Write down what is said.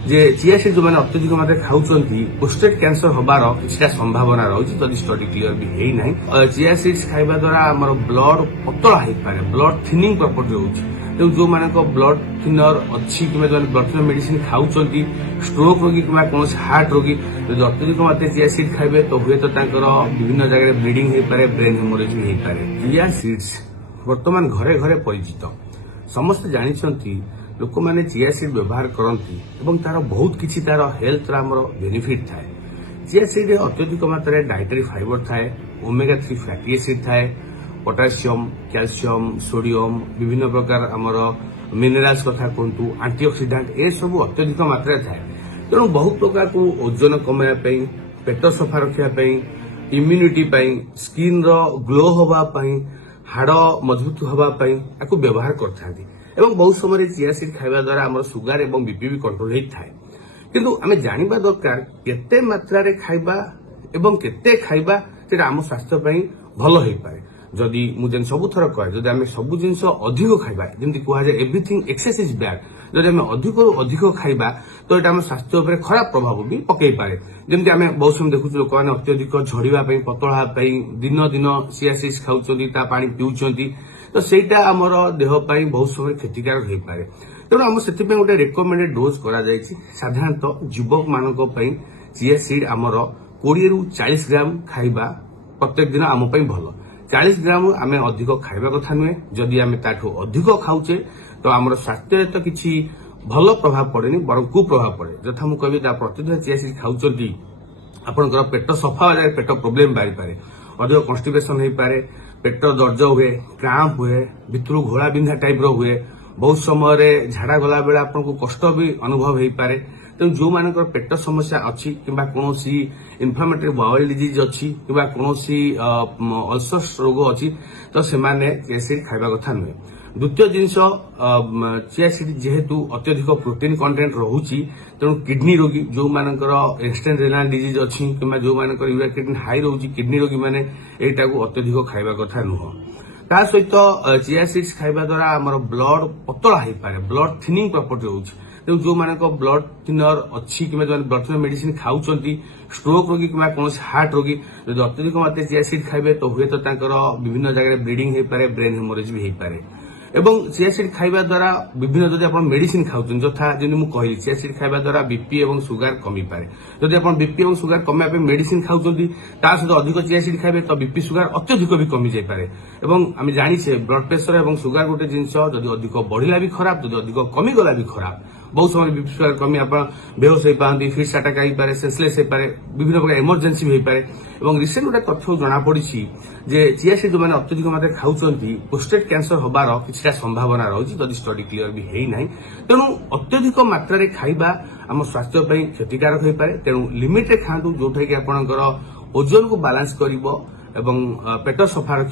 जे chia seed जो मैंने अत्यधिक मात्रा खाऊं प्रोस्टेट कैंसर हबार किसी संभावना रही जदि स्टडी क्लीयर भी है ना चिया सीड्स खाइबा द्वारा आमर ब्लड पतला हो पारे ब्लड थिनिंग प्रॉपर्टी होउची तेणु जो मान ब्लड थिनर अच्छी कि ब्लड थिनर मेडिसिन खाऊं स्ट्रोक रोगी कि कौन हार्ट रोगी जब अत्यधिक मात्रा चिया सीड खाइबे तो हुए तो विभिन्न जगह ब्लीडिंग हो पारे ब्रेन हेमोरेज भी हो पारे। चिया सीड्स वर्तमान घरे घरे परिचित समस्त जानी लोक मैंने चिया सीड व्यवहार करती एवं तार बहुत किसी तार हेल्थ बेनिफिट थाए। चिया सीड अत्यधिक मात्रा डाइटरी फाइबर थाए ओमेगा 3 फैटी एसिड थाए पोटासियम कैल्शियम सोडियम विभिन्न प्रकार आमर मिनराल्स कथा कहतु आंटीऑक्सीडेंट ए सब अत्यधिक मात्रा थाए तेणु बहुत प्रकार को ओजन कमाइबा पेट सफा रखापी इम्यूनिटी स्किन ग्लो होगापी हाड़ मजबूत होगापी या व्यवहार करते एवं बहुत समय चिया सीड खाइबा द्वारा आमर सुगार एवं बीपी भी कंट्रोल होता है किंतु आमे जानिबा दरकार केते मात्रा रे खाइबा एवं केते खाइबा सेटा आम स्वास्थ्य पई भलो होई पारे। जदि मुझे सब थर कहे जदि आम सब जिनस अधिक खाइबा जेमति कुहा जाय एवरीथिंग एक्सेस इज बैड जदि आम अधिक खाइबा तो एटा आम स्वास्थ्य उपर खराब प्रभाव भी पकई पारे। जेमति आम बहुत समय देखु लोक मैंने अत्यधिक झड़िबा पई पतला पई दिन दिन चिया सीड्स खाउचंती ता पानी पिउचंती तो सेटा आमर देह पाई बहुत समय क्षतिकारक हो पारे। तेणु आम से गोटे रेकमेंडेड डोज करा जायछि साधारणतः युवक मानक पई चिया सीड आमर 20 रु 40 ग्राम खाइबा प्रत्येक दिन आम पई भलो 40 ग्राम आम अधिक खाइबा कथा नुहे जदि आम ताठू अधिक खाऊचे तो आमर स्वास्थ्य तो किसी भल प्रभाव पड़ेनि बरं कुप्रभाव पड़े जथा मु कहबी प्रतिदिन चिया सीड खाउचंती आपनकर पेट सफा हो पेट प्रोब्लेम बारी पारे अधिक कन्स्टिपेशन हो पारे पेट दर्ज हुए क्राम्प हुए भितर घोड़ा बिंधा टाइप हुए बहुत समय झाड़ा गला बेला आपको कष्ट भी अनुभव हो पारे। तेणु जो मान पेट समस्या अच्छी कि कौन इन्फ्लामेटरी बाउल डिजीज अच्छी कि कौन अल्सर्स रोग अच्छी तो से चिया सीड खाइबा कथा नुहे। द्वितीय जिनस चिया सीड जेहेतु अत्यधिक प्रोटीन कंटेंट रोची तेणु किडनी रोगी जो मानकर एक्सटेंड रेनाल डिजीज अच्छी कि जो मानकर यूरिया क्रिएटिन हाई रोची किडनी रोगी मैंने एटा को अत्यधिक खाइबा कथा नुह। ता सहित चिया सीड्स खाइबा द्वारा आमर ब्लड पतला हो पारे ब्लड थिनिंग प्रॉपर्टी होउची तेणु जो मानक ब्लड थिनर अच्छी कि ब्लड थिनर मेडिसिन खाऊं स्ट्रोक रोगी कि कौन हार्ट रोगी जब अत्यधिक मात्रा चिया सीड खाइबे तो हुए तो विभिन्न जगह ब्लीडिंग हो पारे ब्रेन हेमोरेज भी हो पारे। एवं चिया सीड खाइबा द्वारा विभिन्न जदि आप मेडिसिन खाउछन जथा जदि मु कहली चिया सीड खाइबा द्वारा बीपी एवं सुगार कमी पारे जदि आप बीपी एवं सुगार कमाइबा मेडिसिन खाउछन ता सहित अधिक चिया सीड खाइबे तो बीपी सुगार अत्यधिक भी कमी जाय पारे। एवं आम जानिछे ब्लड प्रेशर एवं सुगार गोटे जिनस जदि अधिक बढ़िला भी खराब जदि अधिक कमी गला भी खराब बहुत समय बीपी सुगार कमी आप बेहोश हो पाती फिट अटैक हो पारे सेंसलेस हो पारे विभिन्न प्रकार इमरजेंसी भी हो पारे। एवं रिसेंट गोटे तथ्य जना पड़ी जे चिया सीड जो मैंने अत्यधिक मात्रा खाऊं प्रोस्टेट कैंसर हबार किसी संभावना रही जदि स्टडी क्लीयर भी है ना तेणु अत्यधिक मात्रा खाइबा आम स्वास्थ्य क्षतिकारक हो पारे। तेणु लिमिट खातु जो आपणकर ओजन को बालांस कर पेट सफा